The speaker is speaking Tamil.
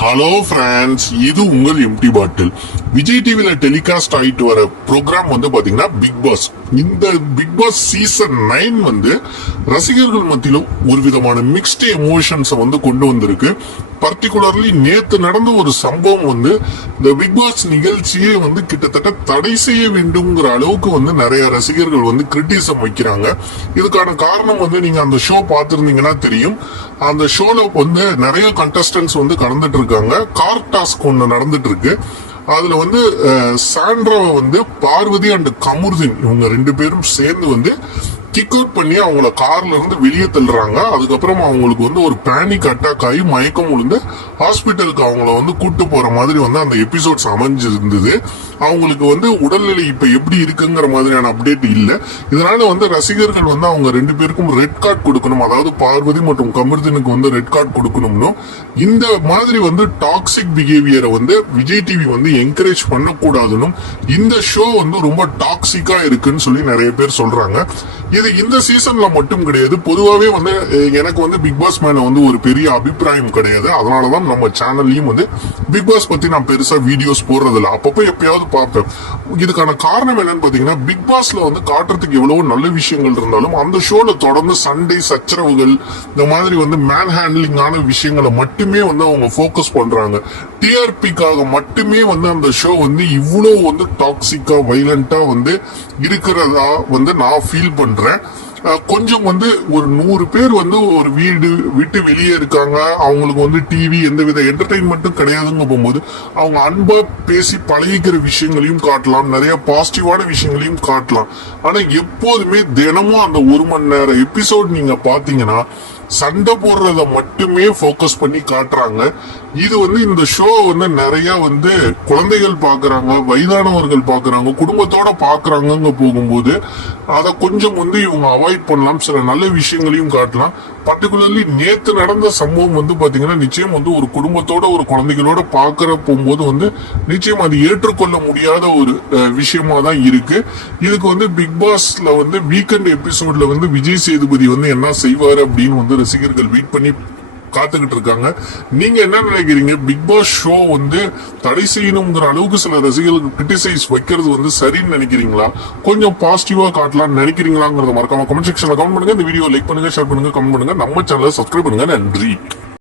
ஹலோ ஃப்ரெண்ட்ஸ், இது உங்கள் எம்டி பாட்டில். விஜய் டிவில டெலிகாஸ்ட் ஆயிட்டு வர ப்ரோக்ராம் வந்து பாத்தீங்கன்னா பிக் பாஸ். இந்த பிக் பாஸ் சீசன் 9 வந்து ரசிகர்கள் மத்தியிலும் ஒரு விதமான மிக்ஸ்ட் எமோஷன்ஸ் வந்து கொண்டு வந்திருக்கு. பர்டிகுலர்லி நேத்து நடந்த ஒரு சம்பவம் வந்து இந்த பிக் பாஸ் நிகழ்ச்சியை வந்து கிட்டத்தட்ட தடை செய்ய வேண்டும்ங்கிற அளவுக்கு வந்து நிறைய ரசிகர்கள் வந்து கிரிட்டிசம் வைக்கிறாங்க. இதுக்கான காரணம் வந்து நீங்க அந்த ஷோ பார்த்திருந்தீங்கன்னா தெரியும். அந்த ஷோல வந்து நிறைய கண்டஸ்டன்ஸ் வந்து கலந்துட்டு இருக்காங்க. கார் டாஸ்க் ஒன்று நடந்துட்டு இருக்கு. அதுல வந்து சாண்ட்ராவை வந்து பார்வதி அண்ட் கமருதீன் இவங்க 2 பேரும் சேர்ந்து வந்து கிக் அவுட் பண்ணி அவங்கள கார்ல இருந்து வெளியே தள்ளுறாங்க. அதுக்கப்புறம் அவங்களுக்கு வந்து ஒரு பேனிக் அட்டாக் ஆகி மயக்கம் விழுந்து ஹாஸ்பிட்டலுக்கு அவங்கள வந்து கூட்டு போற மாதிரி வந்து அந்த எபிசோட்ஸ் அமைஞ்சிருந்தது. அவங்களுக்கு வந்து உடல்நிலை இப்ப எப்படி இருக்குங்கிற மாதிரியான அப்டேட் இல்ல. இதனால வந்து ரசிகர்கள் வந்து அவங்க 2 பேருக்கும் ரெட் கார்டு கொடுக்கணும், அதாவது பார்வதி மற்றும் கமருதீனுக்கு வந்து ரெட் கார்டு கொடுக்கணும்னு, இந்த மாதிரி வந்து டாக்ஸிக் பிஹேவியரை வந்து விஜய் டிவி வந்து என்கரேஜ் பண்ணக்கூடாதுன்னு, இந்த ஷோ வந்து ரொம்ப டாக்ஸிக்கா இருக்குன்னு சொல்லி நிறைய பேர் சொல்றாங்க. இது இந்த சீசன்ல மட்டும் கிடையாது. பொதுவாவே வந்து எனக்கு வந்து பிக் பாஸ் மேல வந்து ஒரு பெரிய அபிப்பிராயம் கிடையாது. அதனாலதான் நம்ம சேனல்லையும் வந்து பிக் பாஸ் பத்தி நான் பெருசா வீடியோஸ் போடுறதில்ல. அப்பப்போ எப்பயாவது பார்ப்பேன். இதுக்கான காரணம் என்னன்னு பாத்தீங்கன்னா, பிக் பாஸ்ல வந்து காட்டுறதுக்கு எவ்வளவு நல்ல விஷயங்கள் இருந்தாலும் அந்த ஷோல தொடர்ந்து சண்டை சச்சரவுகள், இந்த மாதிரி வந்து மேன் ஹேண்ட்லிங் ஆன விஷயங்களை மட்டுமே வந்து அவங்க போக்கஸ் பண்றாங்க. டிஆர்பிக்காக மட்டுமே வந்து அந்த ஷோ வந்து இவ்வளவு வந்து டாக்ஸிக்கா வைலண்டா வந்து இருக்கிறதா வந்து நான் ஃபீல் பண்றேன். கொஞ்சம் வந்து ஒரு 100 பேர் வந்து ஒரு வீடு விட்டு வெளியே இருக்காங்க, அவங்களுக்கு வந்து டிவி எந்தவித என்டர்டைன்மெண்ட்டும் கிடையாதுங்க போகும்போது அவங்க அன்பா பேசி பழகிக்கிற விஷயங்களையும் காட்டலாம், நிறைய பாசிட்டிவான விஷயங்களையும் காட்டலாம். ஆனா எப்போதுமே தினமும் அந்த 1 மணி நேரம் எபிசோட் நீங்க பாத்தீங்கன்னா சண்டை போடுறத மட்டுமே போக்கஸ் பண்ணி காட்டுறாங்க. இது வந்து இந்த ஷோ வந்து நிறைய வந்து குழந்தைகள் பாக்குறாங்க, வயதானவர்கள் பாக்குறாங்க, குடும்பத்தோட பாக்குறாங்க போகும்போது அதை கொஞ்சம் வந்து இவங்க அவாய்ட் பண்ணலாம். சில நல்ல விஷயங்களையும் காட்டலாம். பர்டிகுலர்லி நேத்து நடந்த சம்பவம் வந்து பாத்தீங்கன்னா நிச்சயம் வந்து ஒரு குடும்பத்தோட ஒரு குழந்தைகளோட பாக்குற போகும்போது வந்து நிச்சயம் அது ஏற்றுக்கொள்ள முடியாத ஒரு விஷயமா தான் இருக்கு. இதுக்கு வந்து பிக் பாஸ்ல வந்து வீக்கெண்ட் எபிசோட்ல வந்து விஜய் சேதுபதி வந்து என்ன செய்வாரு அப்படின்னு வந்து ரசிகர்கள் வெயிட் பண்ணி காத்துக்கிட்டு இருக்காங்க. நீங்க என்ன நினைக்கிறீங்க? பிக் பாஸ் ஷோ வந்து தடை செய்யணுங்கிற அளவுக்கு சில ரசிகர்களுக்கு கிரிட்டிசைஸ் வைக்கிறது வந்து சரின்னு நினைக்கிறீங்களா? கொஞ்சம் பாசிட்டிவா காட்டலாம்னு நினைக்கிறீங்களாங்கிறத மறக்காம கமெண்ட் செக்ஷன்ல கமெண்ட் பண்ணுங்க. இந்த வீடியோ லைக் பண்ணுங்க, ஷேர் பண்ணுங்க, கமெண்ட் பண்ணுங்க. நம்ம சேனலை சப்ஸ்கிரைப் பண்ணுங்க. நன்றி.